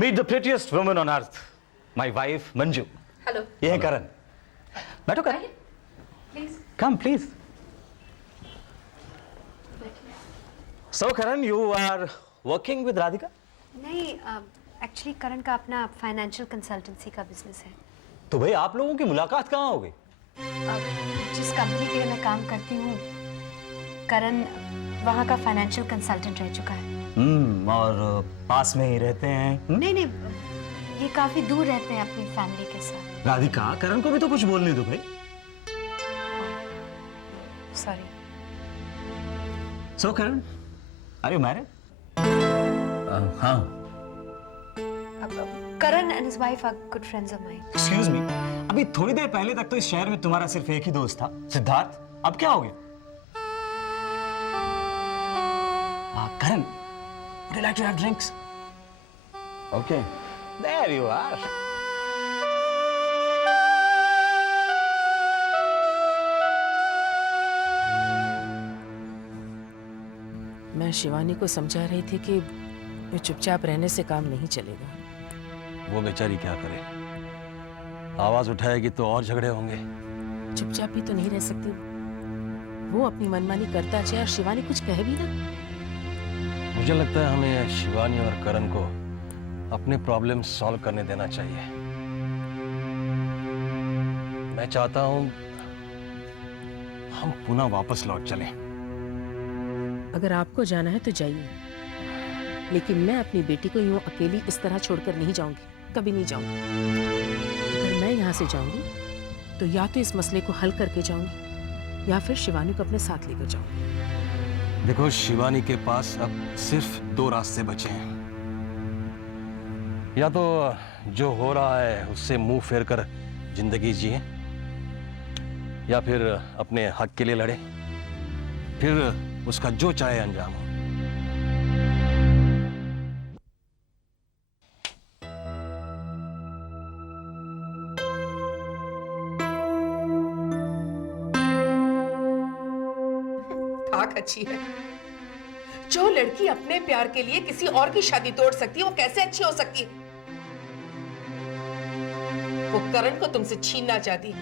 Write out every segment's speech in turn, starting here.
Meet the prettiest woman on earth, my wife Manju. Hello. ये है करण। बैठो करण। Please. Come please. So Karan, you are working with Radhika? नहीं, actually करण का अपना financial consultancy का business है। तो भाई आप लोगों की मुलाकात कहाँ हो गई? जिस कंपनी के लिए मैं काम करती हूँ, करण वहाँ का फाइनेंशियल कंसल्टेंट रह चुका है। और पास में ही रहते हैं? नहीं, ये काफी दूर रहते हैं अपनी फैमिली के साथ। राधिका, करण को भी तो कुछ बोलने दो भाई। Sorry. So Karan, are you married? हाँ। Karan and his wife are good friends of mine. Excuse me, अभी थोड़ी देर पहले तक तो इस शहर में तुम्हारा सिर्फ एक ही दोस्त था, सिद्धार्थ। अब क्या हो गया? Karan, would you like to have drinks? Okay. There you are. मैं शिवानी को समझा रही थी कि चुपचाप रहने से काम नहीं चलेगा। वो बेचारी क्या करे, आवाज उठाएगी तो और झगड़े होंगे। चुपचाप भी तो नहीं रह सकती। वो अपनी मनमानी करता जाए और शिवानी कुछ कहे भी ना। मुझे लगता है हमें शिवानी और करण को अपने प्रॉब्लम सॉल्व करने देना चाहिए। मैं चाहता हूं हम पुनः वापस लौट चलें। अगर आपको जाना है तो जाइए, लेकिन मैं अपनी बेटी को यूं अकेली इस तरह छोड़कर नहीं जाऊंगी, कभी नहीं जाऊंगी। अगर मैं यहाँ से जाऊंगी तो या तो इस मसले को हल करके जाऊंगी या फिर शिवानी को अपने साथ लेकर जाऊंगी। देखो, शिवानी के पास अब सिर्फ दो रास्ते बचे हैं। या तो जो हो रहा है उससे मुंह फेर कर जिंदगी जिए, या फिर अपने हक के लिए लड़े, फिर उसका जो चाहे अंजाम हो। ताक अच्छी है। जो लड़की अपने प्यार के लिए किसी और की शादी तोड़ सकती है, वो कैसे अच्छी हो सकती है? वो करण को तुमसे छीनना चाहती है।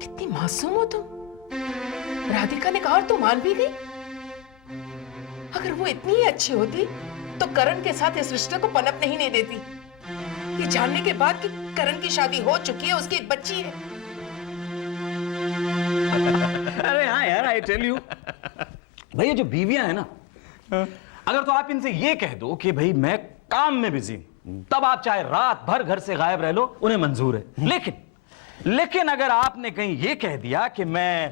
कितनी मासूम हो तुम। राधिका ने कहा और तुम मान भी गई। अगर वो इतनी ही अच्छी होती तो करण के साथ इस रिश्ते को पनपने ही नहीं देती। ये जानने के बाद कि करण की शादी हो चुकी है, उसकी एक बच्ची है। अरे हाँ यार, आई टेल यू, भाई ये जो बीवियां है ना, अगर तो आप इनसे ये कह दो कि भाई मैं काम में बिजी हूं, तब आप चाहे रात भर घर से गायब रह लो, उन्हें मंजूर है। लेकिन अगर आपने कहीं ये कह दिया कि मैं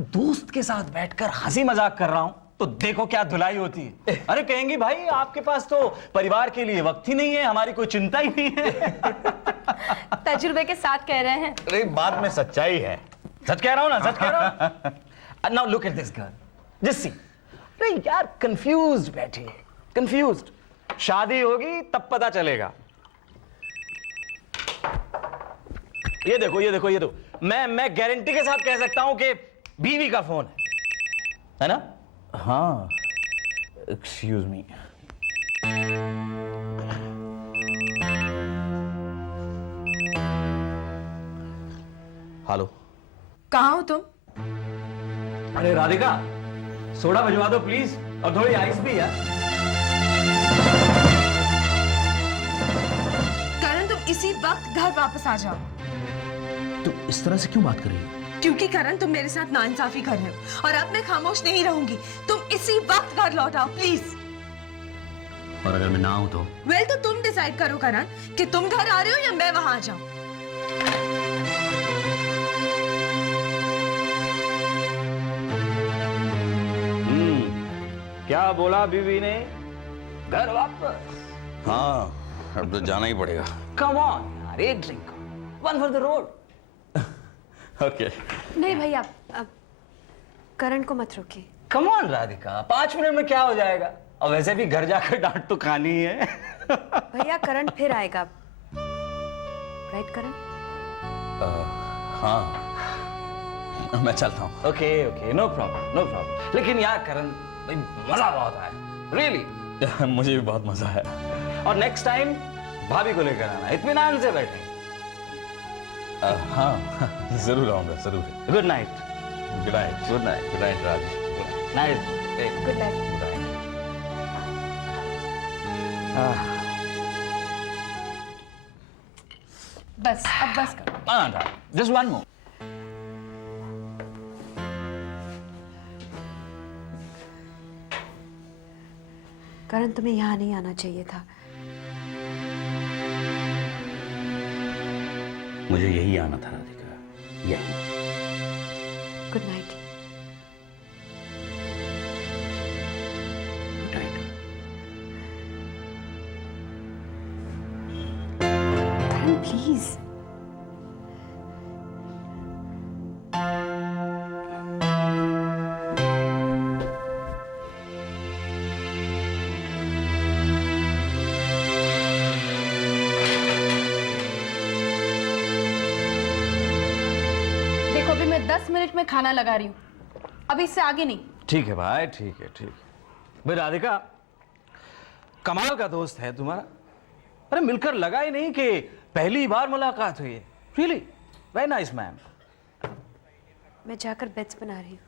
दोस्त के साथ बैठकर हंसी मजाक कर रहा हूं, तो देखो क्या धुलाई होती है। अरे कहेंगी भाई आपके पास तो परिवार के लिए वक्त ही नहीं है, हमारी कोई चिंता ही नहीं है। तजुर्बे के साथ कह रहे हैं। अरे बात में सच्चाई है, सच कह रहा हूं ना, सच कह रहा हूं। Now look at this girl, just see. अरे यार कंफ्यूज्ड बैठी है, कंफ्यूज्ड। शादी होगी तब पता चलेगा। ये देखो ये देखो ये देखो, मैं गारंटी के साथ कह सकता हूं कि बीवी का फोन है ना? हाँ, एक्सक्यूज मी। हेलो, कहाँ हो तुम? अरे राधिका, सोडा भिजवा दो प्लीज, और थोड़ी आइस भी यार। करण, तुम इसी वक्त घर वापस आ जाओ। तू इस तरह से क्यों बात कर रही है? क्योंकि करण, तुम मेरे साथ नाइंसाफी कर रहे हो और अब मैं खामोश नहीं रहूंगी। तुम इसी वक्त घर लौट आओ प्लीज। और अगर मैं ना आऊं तो? वेल, तो तुम डिसाइड करो करण कि तुम घर आ रहे हो या मैं वहां आ जाऊं। क्या बोला बीवी ने? घर वापस? हाँ, अब तो जाना ही पड़ेगा। कम ऑन यार, एक drink, one for the road. Okay. नहीं भैया, अब करण को मत रोकिए। कम ऑन राधिका, 5 मिनट में क्या हो जाएगा? और वैसे भी घर जाकर डांट तो खानी ही है। भैया करण फिर आएगा, राइट करण? हाँ, मैं चलता हूँ। Okay okay, no problem no problem. लेकिन यार करण भाई मजा बहुत आया, रियली। मुझे भी बहुत मजा आया। और नेक्स्ट टाइम भाभी को लेकर आना, इत्मीनान से बैठेंगे। हाँ जरूर आऊंगा, जरूर। Good night. Good night. Good night. Good night Raj. Night. Good night. Good night. बस अब बस करो। Just one more. करण तुम्हें यहाँ नहीं आना चाहिए था। मुझे यही आना था राधिका, यही। Good night. Good night. Karan please. देखो अभी मैं 10 मिनट में खाना लगा रही हूँ, अभी इससे आगे नहीं। ठीक है भाई, ठीक है ठीक है। भाई राधिका कमाल का दोस्त है तुम्हारा। अरे मिलकर लगा ही नहीं कि पहली बार मुलाकात हुई है। Really very nice man. मैं जाकर बेड्स बना रही हूँ।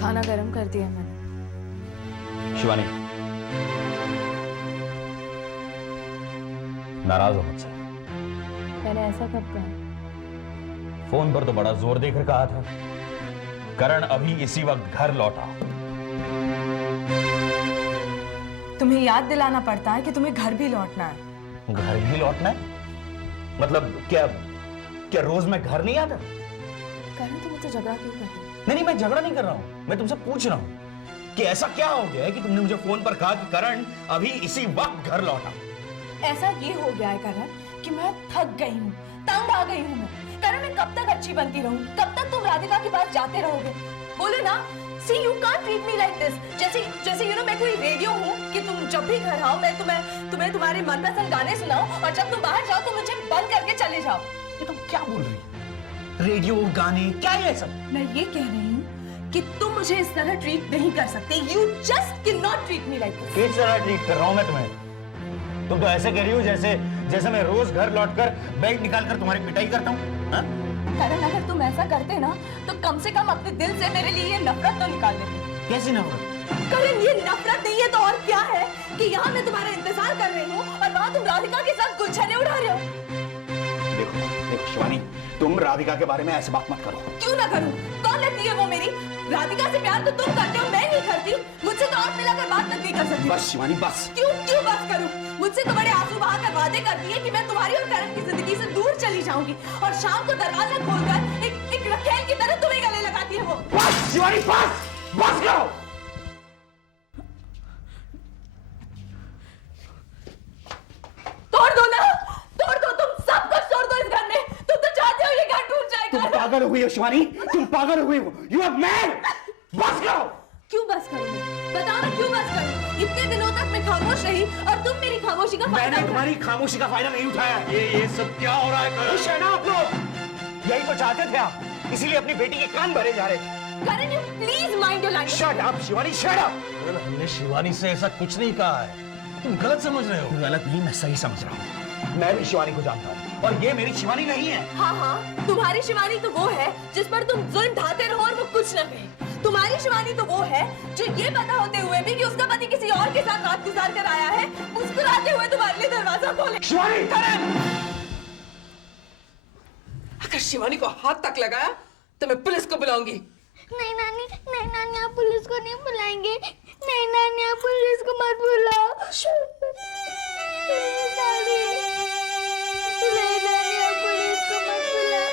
खाना गर्म कर दिया मैंने। शिवानी, नाराज हो मुझसे। मैंने ऐसा कब कहा? फोन पर तो बड़ा जोर देकर कहा था, करण अभी इसी वक्त घर लौटा। तुम्हें याद दिलाना पड़ता है कि तुम्हें घर भी लौटना है। घर भी लौटना है? मतलब क्या रोज मैं घर नहीं आता? करण तुम मुझसे झगड़ा क्यों कर रहे हो? नहीं, मैं झगड़ा नहीं कर रहा हूं। मैं तुमसे पूछ रहा हूं कि ऐसा क्या हो गया है कि तुमने मुझे फोन पर कहा कि करण अभी इसी वक्त घर लौटा। ऐसा ये हो गया है करण कि मैं थक गई हूँ, तंग आ गई हूँ मैं। करण मैं कब तक अच्छी बनती रहूं? कब तक तुम राधिका के पास जाते रहोगे? बोलो ना। See you can't treat me like this. जैसे you know मैं कोई रेडियो हूँ कि तुम जब भी घर आओ मैं तुम्हें तुम्हारे मनपसंद गाने सुनाऊं और जब तुम बाहर जाओ तो मुझे बंद करके चले जाओ। ये तुम क्या बोल रही हो? रेडियो, गाने, क्या है सब? मैं ये कह रही हूँ कि तुम मुझे इस तरह ट्रीट नहीं कर सकते। You just cannot treat me like this. किस तरह ट्रीट कर रहा हूं मैं तुम्हें? तुम तो ऐसे कह रही हो जैसे मैं रोज घर लौटकर बैग निकालकर तुम्हारी पिटाई करता हूँ। करण अगर तुम ऐसा करते ना तो कम से कम अपने दिल से मेरे लिए ये नफरत तो निकाल लेते। कैसी नफरत? करण ये नफरत नहीं है तो और क्या है कि यहाँ मैं तुम्हारा इंतजार कर रही हूँ और वहाँ तुम राधिका के साथ गुलछने उड़ा रहे हो। देखो शिवानी, तुम राधिका के बारे में ऐसे बात मत करो। क्यों ना करूं? कौन लगती है वो मेरी? राधिका से प्यार तो तुम करते हो, मैं नहीं करती। मुझसे तो और मिलाकर बात तक नहीं कर सकती। बस शिवानी बस। क्यों बस करूं? मुझसे तो बड़े आंसू बहाकर वादे करती है कि मैं तुम्हारी और करण की जिंदगी से दूर चली जाऊंगी और शाम को दरवाजा खोलकर एक रखेल की तरह तुम्हें गले लगाती है वो। बस शिवानी बस करो। तोड़ दो ना, तोड़ दो, तुम सब कुछ तोड़ दो इस घर में। तुम तो चाहते हो ये घर टूट जाए। तुम पागल हो गई हो शिवानी, तुम पागल हो गई हो। You are mad। बस करो। क्यों बस करूं? बताओ ना क्यों बस करूं? इतने दिनों तक मैं खामोश रही और तुम मेरी खामोशी का फायदा मैंने तुम्हारी खामोशी का फायदा नहीं उठाया। ये सब क्या हो रहा है? खुश है ना आप लोग? यही तो चाहते थे आप, इसीलिए अपनी बेटी के कान भरे जा रहे थे। Karan you please mind your language. Shut up Shivani, shut up. हमने शिवानी से ऐसा कुछ नहीं कहा है, तुम गलत समझ रहे हो। गलत नहीं, मैं सही समझ रहा हूँ। मैं भी शिवानी को जानता हूँ। और ये मेरी शिवानी नहीं है। हाँ हाँ, तुम्हारी शिवानी तो वो है जिस पर तुम जुल्म ढाते रहो और वो कुछ न कहे। तुम्हारी शिवानी तो वो है जो ये पता होते हुए भी कि उसका पति किसी और के साथ रात गुजार कर आया है, मुस्कुराते हुए तुम्हारे लिए दरवाजा खोले। शिवानी, अगर शिवानी को हाथ तक लगाया तो मैं पुलिस को बुलाऊंगी। नहीं नानी आप पुलिस को नहीं बुलाएंगे। नहीं नानी आप पुलिस को मत बुलाओ। प्लीज नानी, नहीं नानी आप पुलिस को मत बुलाओ।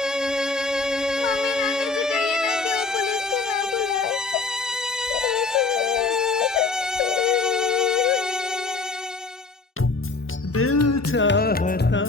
मम्मी नानी से कहिए ना कि वो पुलिस को ना बुलाए। दिल चाहता